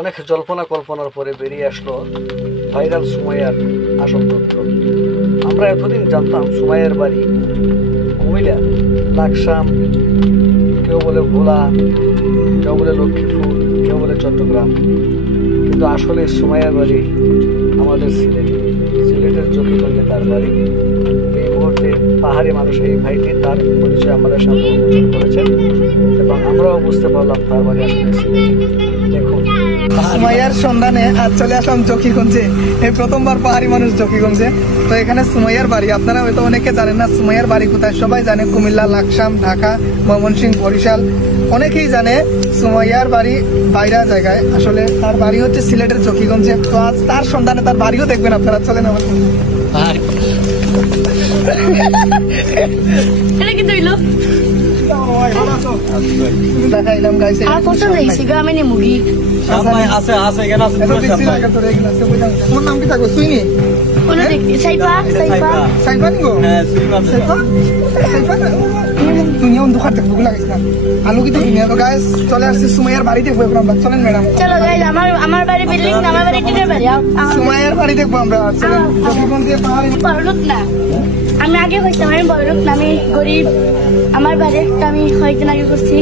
অনেক জল্পনা কল্পনার পরে বেরিয়ে আসলো ভাইরাল সুমাইয়ার আসল তথ্য। আমরা এতদিন জানতাম সুমাইয়ার বাড়ি কুমিল্লা, লাকসাম, কেউ বলে ভোলা, কেউ বলে লক্ষ্মীপুর, কেউ বলে চট্টগ্রাম, কিন্তু আসলে সুমাইয়ার বাড়ি আমাদের সিলেটের জকিগঞ্জে তার বাড়ি। এই মুহূর্তে পাহাড়ি মানুষ এই ভাইটি তার পরিচয় আমাদের সামনে উন্মোচন করেছেন এবং আমরাও বুঝতে পারলাম তার বাড়ি আসলে সিলেটে। দেখুন, সুমাইয়ার সন্ধানে আজ চলে আসলাম জকিগঞ্জে। এই প্রথমবার পাহাড়ি মানুষ জকিগঞ্জে। তো এখানে সুমাইয়ার বাড়ি, আপনারা হয়তো অনেকে জানেন না সুমাইয়ার বাড়ি কোথায়। সবাই জানে কুমিল্লা, লাকসাম, ঢাকা, ময়মনসিংহ, বরিশাল, অনেকেই জানে সুমাইয়ার বাড়ি বাইরা জায়গায়। আসলে তার বাড়ি হচ্ছে সিলেটের জকিগঞ্জে। তো আজ তার সন্ধানে তার বাড়িও দেখবেন আপনারা, চলেন আমার সঙ্গে। দেখাইলাম গাইছে মুগি তোমার নাম কি থাকবো সুইনি সাইফা নিগো দুনিয়া অন্ধকার দেখবো লাগাইছ না আলোকিত দুনিয়া। তো গাইস চলে আসছি সুমাইয়ার বাড়ি দেখবো আমরা। চলেন ম্যাডাম, চলো গাইজ, আমার বাড়ি বিল্ডিং না, আমার বাড়ি টিনের বাড়ি। সুমাইয়ার বাড়ি দেখবো আমরা। চলেন জকিগঞ্জে পাহাড়ি। বড়লোক না, আমি আগে হইতাম, আমি বড়লোক না, আমি গরিব। আমার বাড়ি একটা আমি কয়েকদিন আগে করছি।